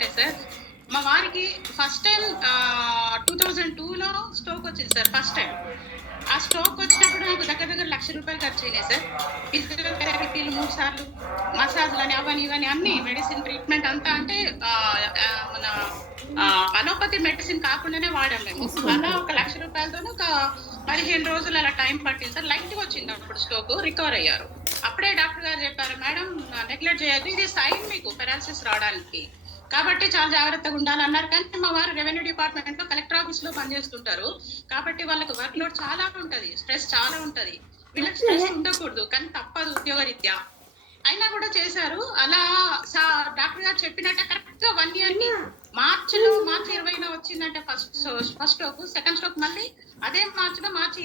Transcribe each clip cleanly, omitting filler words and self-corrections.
అంటే సార్ మా వారికి ఫస్ట్ టైం 2002లో స్ట్రోక్ వచ్చింది సార్. ఫస్ట్ టైం ఆ స్ట్రోక్ వచ్చినప్పుడు నాకు దగ్గర దగ్గర ₹1,00,000 ఖర్చు అయినాయి సార్. ఫిజికల్ థెరపీలు 3 సార్లు, మసాజ్లు అని అవని ఇవని అన్ని మెడిసిన్ ట్రీట్మెంట్ అంతా అంటే మన అలోపతి మెడిసిన్ కాకుండానే వాడాం మేము. అలా ఒక ₹1,00,000 ఒక 15 రోజులు అలా టైం పట్టింది సార్. లైట్ గా వచ్చింది అప్పుడు స్ట్రోక్, రికవర్ అయ్యారు. అప్పుడే డాక్టర్ గారు చెప్పారు, మేడం నెగ్లెక్ట్ చేయొద్దు, ఇది సైన్ మీకు పెరాలసిస్ రావడానికి, కాబట్టి చాలా జాగ్రత్తగా ఉండాలన్నారు. కానీ మా వారు రెవెన్యూ డిపార్ట్మెంట్ లో కలెక్టర్ ఆఫీస్ లో పనిచేస్తుంటారు కాబట్టి వాళ్ళకి వర్క్ లోడ్ చాలా ఉంటది, స్ట్రెస్ చాలా ఉంటది. వీళ్ళకి స్ట్రెస్ ఉండకూడదు కానీ తప్పదు ఉద్యోగరీత్యా. అయినా కూడా చేశారు. అలా డాక్టర్ గారు చెప్పినట్టే కరెక్ట్ గా 1 year కి మార్చి 20న వచ్చిందంటే ఫస్ట్ స్ట్రోక్. సెకండ్ స్ట్రోక్ మళ్ళీ అదే మార్చి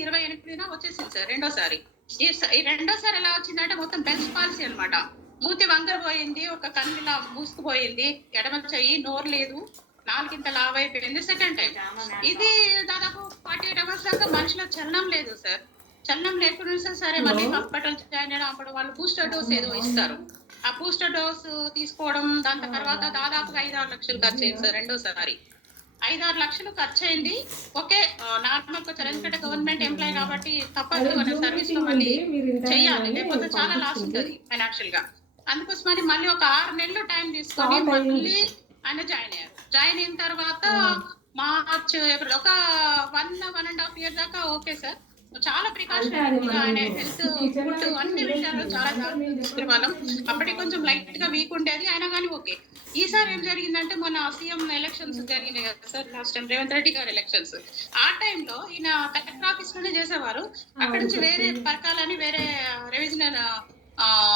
28న వచ్చేసింది సార్ రెండోసారి. ఈ రెండోసారి ఎలా వచ్చిందంటే మొత్తం బెంచ్ పాలసీ అనమాట. మూతి వంగరపోయింది, ఒక కన్ను ఇలా మూసుకుపోయింది, ఎడమ చెయ్యి, నోరు లేదు, నాలుగింత లావైపోయింది సెకండ్ టైం. ఇది దాదాపు 48 hours దాకా మనిషిలో చలనం లేదు సార్. చలనం లేకుండా సరే మళ్ళీ హాస్పిటల్ జాయిన్ అయ్యడం. అప్పుడు వాళ్ళు బూస్టర్ డోస్ ఏదో ఇస్తారు, ఆ బూస్టర్ డోస్ తీసుకోవడం. దాని తర్వాత దాదాపు 5-6 లక్షలు ఖర్చు అయింది సార్ రెండోసారి. 5-6 లక్షలు ఖర్చు అయింది. ఓకే, నార్మల్ గా ఎందుకంటే గవర్నమెంట్ ఎంప్లాయ్ కాబట్టి తప్పదు, మన సర్వీస్ లో మళ్ళీ చెయ్యాలి, లేకపోతే చాలా లాస్ ఉంటుంది ఫైనాన్షియల్ గా. అందుకోసమని మళ్ళీ ఒక 6 నెలలు టైం తీసుకొని మళ్ళీ ఆయన జాయిన్ అయ్యారు. జాయిన్ అయిన తర్వాత మార్చ్ ఏప్రిల్ ఒక 1.5 year దాకా ఓకే సార్. చాలా ప్రికాషన్, ఆయన హెల్త్ ఫుడ్ అన్ని విషయాలు చాలా జాగ్రత్తగా తీసుకునే వాళ్ళం. అప్పటికి కొంచెం లైట్ గా వీక్ ఉండేది, అయినా కానీ ఓకే. ఈసారి ఏం జరిగిందంటే మన సీఎం ఎలక్షన్స్ జరిగినాయి కదా sir, last time Revanth Reddy గారు ఎలక్షన్స్. ఆ టైంలో ఈయన కలెక్టర్ ఆఫీస్ లోనే చేసేవారు. అక్కడ నుంచి వేరే పరకాలని వేరే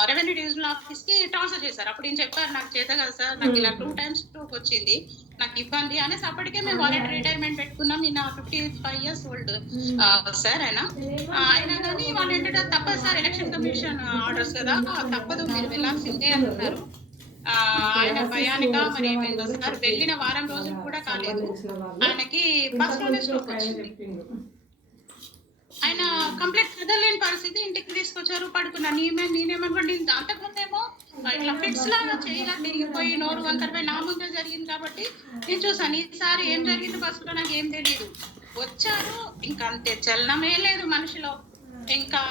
రెవెన్యూ డివిజనల్ ఆఫీస్ కి ట్రాన్స్ఫర్ చేశారు. అప్పుడు ఏం చెప్పారు, నాకు చేత కదా సార్, నాకు ఇలా 2 times స్ట్రోక్ వచ్చింది, నాకు ఇబ్బంది అనేసి అప్పటికే మేము వాలంటరీ రిటైర్మెంట్ పెట్టుకున్నాం. ఈయన 55 years old సార్. అయినా కానీ వాళ్ళు ఏంటంటే తప్పదు సార్, ఎలక్షన్ కమిషన్ ఆర్డర్స్ కదా, తప్పదు మీరు వెళ్ళాల్సిందే అంటున్నారు. ఆయన భయానిక మరి ఏమైందో సార్, వెళ్ళిన వారం రోజులు కూడా కాలేదు ఆయనకి ఫస్ట్ లోనే స్ట్రోక్ వచ్చింది. ఆయన కంప్లీట్ కదలేని పరిస్థితి, ఇంటికి తీసుకొచ్చారు, పడుకున్నా. నేనేమనుకోండి అంతకుముందేమో ఇట్లా ఫిట్స్ లాగా చేయగా తిరిగిపోయి నోరు వంకరపై నా ముందే జరిగింది కాబట్టి నేను చూసాను. ఈసారి ఏం జరిగింది ఫస్ట్ లో నాకు ఏం తెలియదు. వచ్చారు, ఇంకా అంతే, చలనమే లేదు మనిషిలో. ఇంకా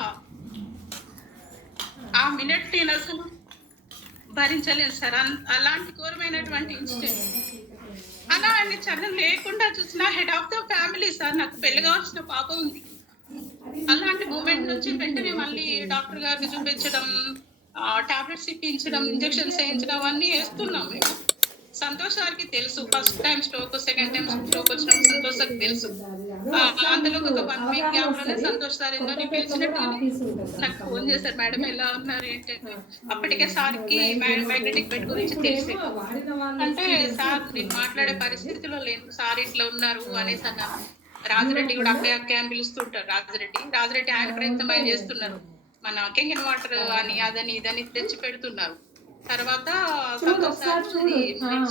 ఆ మినిట్ నేను అసలు భరించలేదు సార్, అలాంటి ఘోరమైనటువంటి ఇన్సిడెంట్. అలా ఆయన చలనం లేకుండా చూసిన head of the family sir, నాకు పెళ్లి కావాల్సిన పాప ఉంది. అలాంటి మూమెంట్ నుంచి వెంటనే మళ్ళీ డాక్టర్ గారిని చూపించడం, టాబ్లెట్స్ ఇప్పించడం, ఇంజెక్షన్స్ వేయించడం అవన్నీ వేస్తున్నాం మేము. సంతోష్ సార్కి తెలుసు first time stroke, second time stroke వచ్చిన సంతోష్ సార్కి తెలుసు. అందులో ఒక 1 week గ్యాప్ లోనే సంతోష్ సార్ ఏందో పిలిచినట్టు నాకు ఫోన్ చేశారు, మేడం ఎలా ఉన్నారు ఏంటంటే. అప్పటికే సార్కి మ్యాగ్నెటిక్ బెడ్ గురించి తెలిసి, అంటే సార్ నేను మాట్లాడే పరిస్థితిలో లేదు సార్, ఇట్లా ఉన్నారు అనేసి అన్నారు. రాజరెడ్డి కూడా అక్క అని పిలుస్తుంటారు. రాజరెడ్డి ఆయన ప్రయత్నం ఆయన చేస్తున్నారు. మన కెంగిన్ వాటర్ అని అదని ఇదని తెచ్చి పెడుతున్నారు. తర్వాత సంతోష్ సార్,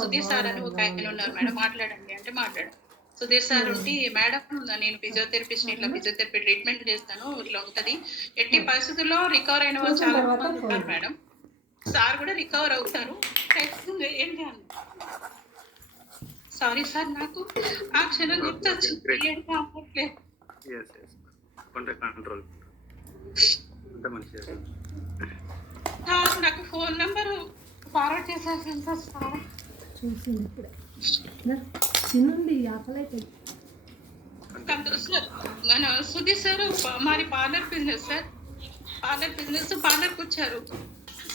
సుధీర్ సార్ అని ఒక ఆయన ఉన్నారు, మేడం మాట్లాడండి అంటే మాట్లాడు. సుధీర్ సార్ ఉండి, మేడం నేను ఫిజియోథెరపిస్ట్, ఇట్లా ఫిజియోథెరపీ ట్రీట్మెంట్ చేస్తాను, ఇట్లా ఉంటది, ఎట్టి పరిస్థితుల్లో రికవర్ అయిన వాళ్ళు చాలా మంది ఉన్నారు మేడం, సార్ కూడా రికవర్ అవుతారు, ఏంటి అన్న. సారీ సార్, నాకు ఆ క్షణం గుర్తొచ్చింది. నాకు ఫోన్ నెంబర్ ఫార్వర్డ్ చేశారు సార్. మన సుధీర్ సార్ మాది పార్లర్ బిజినెస్ సార్, పార్లర్కి వచ్చారు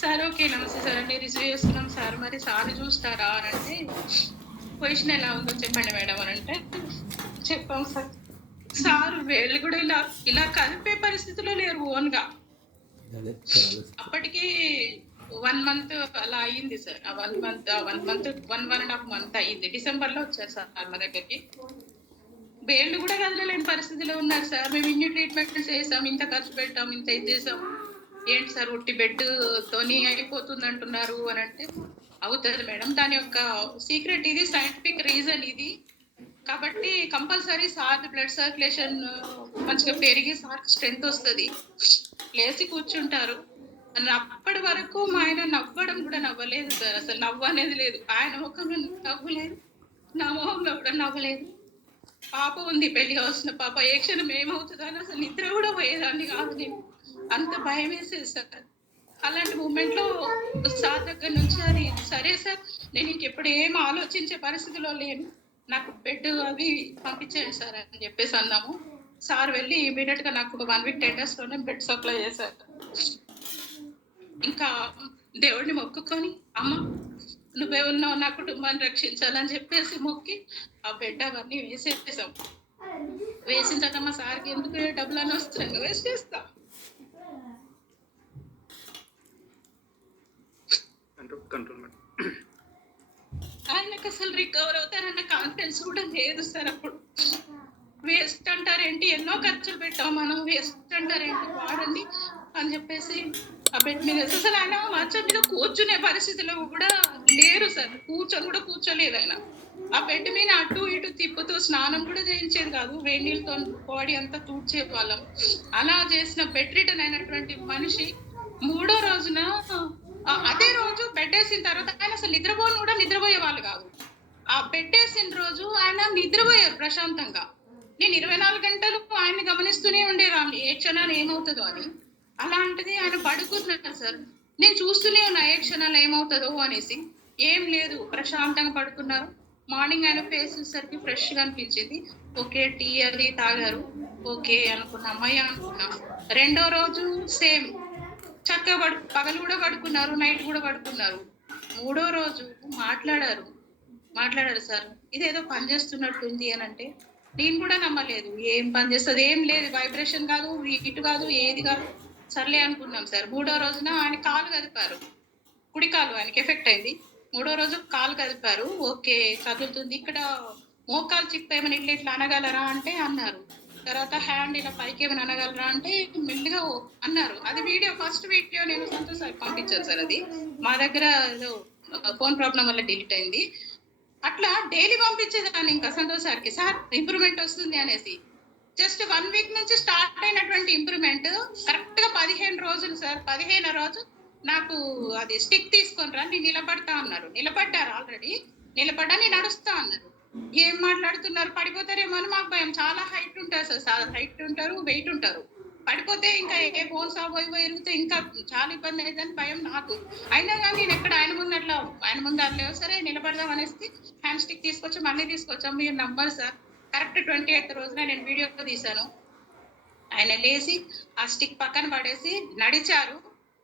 సార్. ఓకే నమస్తే సార్ అండి, రిసీవ్ చేసుకున్నాం సార్, మరి సార్ చూస్తారా అని అంటే, పొజిషన్ ఎలా ఉందో చెప్పండి మేడం అని అంటే చెప్పాం సార్. సార్ వేళ్ళు కూడా ఇలా కలిపే పరిస్థితిలో లేరు ఓన్ గా. అప్పటికి 1 month అలా అయ్యింది సార్. 1.5 month అయ్యింది. డిసెంబర్ లో వచ్చారు సార్ మా దగ్గరికి. వేళ్ళు కూడా కదలలేని పరిస్థితిలో ఉన్నారు సార్. మేము ఇన్ని ట్రీట్మెంట్స్ చేసాం, ఇంత ఖర్చు పెట్టాం, ఇంత ఇది చేసాం, ఏంటి సార్ ఉట్టి బెడ్ తోని అయిపోతుంది అంటున్నారు అని అంటే, అవుతుంది మేడం, దాని యొక్క సీక్రెట్ ఇది, సైంటిఫిక్ రీజన్ ఇది. కాబట్టి కంపల్సరీ సార్ బ్లడ్ సర్క్యులేషన్ మంచిగా పెరిగి సార్ స్ట్రెంత్ వస్తుంది, లేచి కూర్చుంటారు, అప్పటి వరకు మా ఆయన నవ్వడం కూడా నవ్వలేదు సార్. అసలు నవ్వు అనేది లేదు. ఆయన ముఖంలో నవ్వు లేదు, నా మొహంలో కూడా నవ్వలేదు. పాప ఉంది, పెళ్లిగా వస్తున్న పాప. ఏ క్షణం ఏమవుతుందో అని అసలు నిద్ర కూడా పోయేదాన్ని కాదు నేను. అంత భయం వేసేది సార్. అలాంటి మూమెంట్ లో సార్ దగ్గర నుంచి అది సరే సార్, నేను ఇంకెప్పుడు ఏం ఆలోచించే పరిస్థితిలో లేను, నాకు బెడ్ అవి పంపించేయండి సార్ అని చెప్పేసి అన్నాము. సార్ వెళ్ళి ఇమీడియట్ గా నాకు 1 వీక్ 10 days లోనే బెడ్ సప్లై చేశారు. ఇంకా దేవుడిని మొక్కుకొని, అమ్మ నువ్వే ఉన్నావు నా కుటుంబాన్ని రక్షించాలని చెప్పేసి మొక్కి ఆ బెడ్ అవన్నీ వేసేసాం. వేసిన తర్వాత మా సార్కి ఎందుకు డబ్బులు అనవసరంగా వేస్ట్ చేస్తాం. ఆయనకు అసలు రికవర్ అవుతారన్న కాన్ఫిడెన్స్ కూడా లేదు సార్. అప్పుడు వేస్ట్ అంటారేంటి, ఎన్నో ఖర్చులు పెట్టాం మనం, వేస్ట్ అంటారేంటి వాడండి అని చెప్పేసి ఆ బెడ్ మీద అసలు ఆయన మంచం మీద కూర్చునే పరిస్థితిలో కూడా లేరు సార్. కూర్చొని కూడా కూర్చోలేదు ఆయన. ఆ బెడ్ మీద అటు ఇటు తిప్పుతూ స్నానం కూడా చేయించేది కాదు, వేడి నీళ్ళతో బాడీ అంతా తూడ్చే వాళ్ళం. అలా చేసిన బెడ్ రిటర్న్ అయినటువంటి మనిషి 3వ రోజున అదే రోజు బెడ్ వేసిన తర్వాత ఆయన అసలు నిద్రపోను కూడా నిద్రపోయే వాళ్ళు కాదు. ఆ బెడ్ వేసిన రోజు ఆయన నిద్రపోయారు ప్రశాంతంగా. నేను 24 గంటలు ఆయన్ని గమనిస్తూనే ఉండేదాన్ని, ఏ క్షణాలు ఏమవుతుందో అని. అలాంటిది ఆయన పడుకున్నారు సార్, నేను చూస్తూనే ఉన్నా ఏ క్షణాలు ఏమవుతుందో అనేసి. ఏం లేదు, ప్రశాంతంగా పడుకున్నారు. మార్నింగ్ ఆయన ఫేస్ చూసరికి ఫ్రెష్ గా అనిపించింది. ఓకే, టీ అది తాగారు, ఓకే అనుకున్నా, అమ్మయ్య అనుకున్నా. 2వ రోజు సేమ్ చక్కగా పగలు కూడా పడుకున్నారు, నైట్ కూడా పడుకున్నారు. 3వ రోజు మాట్లాడారు సార్. ఇదేదో పని చేస్తున్నట్టుంది అని అంటే నేను కూడా నమ్మలేదు. ఏం పని చేస్తుంది, ఏం లేదు, వైబ్రేషన్ కాదు, ఇటు కాదు, ఏది కాదు. సర్లే అనుకున్నాం సార్. 3వ రోజున ఆయన కాలు కదిపారు, కుడి కాలు ఆయనకి ఎఫెక్ట్ అయింది. 3వ రోజు కాలు కదిపారు, ఓకే కదులుతుంది. ఇక్కడ మోకాలు చిప్ ఏమైనా ఇట్లా అనగలరా అంటే అన్నారు. తర్వాత హ్యాండ్ ఇలా పైకి ఏమైనా అనగలరా అంటే మెల్లిగా అన్నారు. అది వీడియో, ఫస్ట్ వీడియో నేను సంతోష్ సార్ పంపించాను సార్. అది మా దగ్గర ఏదో ఫోన్ ప్రాబ్లం వల్ల డిలీట్ అయింది. అట్లా డైలీ పంపించేదాన్ని ఇంకా సంతోష్ సార్కి, సార్ ఇంప్రూవ్మెంట్ వస్తుంది అనేసి. జస్ట్ 1 వీక్ నుంచి స్టార్ట్ అయినటువంటి ఇంప్రూవ్మెంట్ కరెక్ట్ గా 15 రోజులు సార్. 15వ రోజు నాకు అది స్టిక్ తీసుకొని రా, నేను నిలబడతా అన్నారు. నిలబడ్డారు, ఆల్రెడీ నిలబడ్డా, నేను నడుస్తా అన్నారు. ఏం మాట్లాడుతున్నారు, పడిపోతారేమో అని మాకు భయం. చాలా హైట్ ఉంటారు సార్, హైట్ ఉంటారు, వెయిట్ ఉంటారు. పడిపోతే ఇంకా ఏ బోన్స్ ఎరిగితే ఇంకా చాలా ఇబ్బంది అయ్యేదని భయం నాకు. అయినా కానీ నేను ఎక్కడ ఆయన ముందు అట్లేవు. సరే నిలబడదాం అనేసి హ్యాండ్ స్టిక్ తీసుకొచ్చి మళ్ళీ తీసుకొచ్చాం. మీరు నంబర్ సార్, కరెక్ట్ 28వ రోజున నేను వీడియో తీశాను. ఆయన లేచి ఆ స్టిక్ పక్కన పడేసి నడిచారు,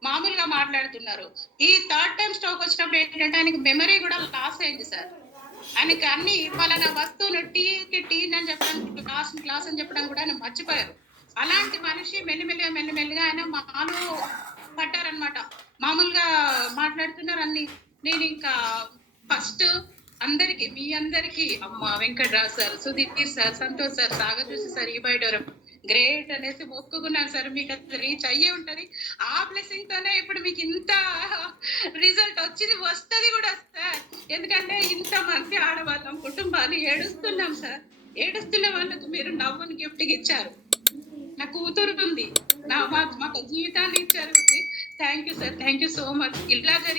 మామూలుగా మాట్లాడుతున్నారు. ఈ 3rd టైం స్ట్రోక్ వచ్చినప్పుడు ఏంటంటే ఆయనకి మెమరీ కూడా లాస్ అయింది సార్. ఆయనకి అన్ని ఇవ్వాలన్న వస్తువును టీ అని చెప్పడానికి, క్లాస్ అని చెప్పడం కూడా ఆయన మర్చిపోయారు. అలాంటి మనిషి మెల్లిమెల్లిగా ఆయన మాలో పట్టారనమాట. మామూలుగా మాట్లాడుతున్నారు అన్ని. నేను ఇంకా ఫస్ట్ అందరికి, మీ అందరికి, అమ్మ Venkatrao sir, Sudheer sir, Santosh sir, Sagar చూసి సార్, ఈ బయట గ్రేట్ అనేసి మొక్కుకున్నాను సార్. మీకు అది రీచ్ అయ్యే ఉంటది. ఆ బ్లెస్సింగ్ తోనే ఇప్పుడు మీకు ఇంత రిజల్ట్ వస్తుంది కూడా సార్. ఎందుకంటే ఇంత మంది ఆడవాళ్ళం కుటుంబాన్ని ఏడుస్తున్నాం సార్. ఏడుస్తున్న వాళ్ళకు మీరు నవ్వుని గిఫ్ట్ ఇచ్చారు. నా కూతురు ఉంది, మాకు జీవితాన్ని ఇచ్చారు. Thank you sir, thank you so much. ఇలా జరిగి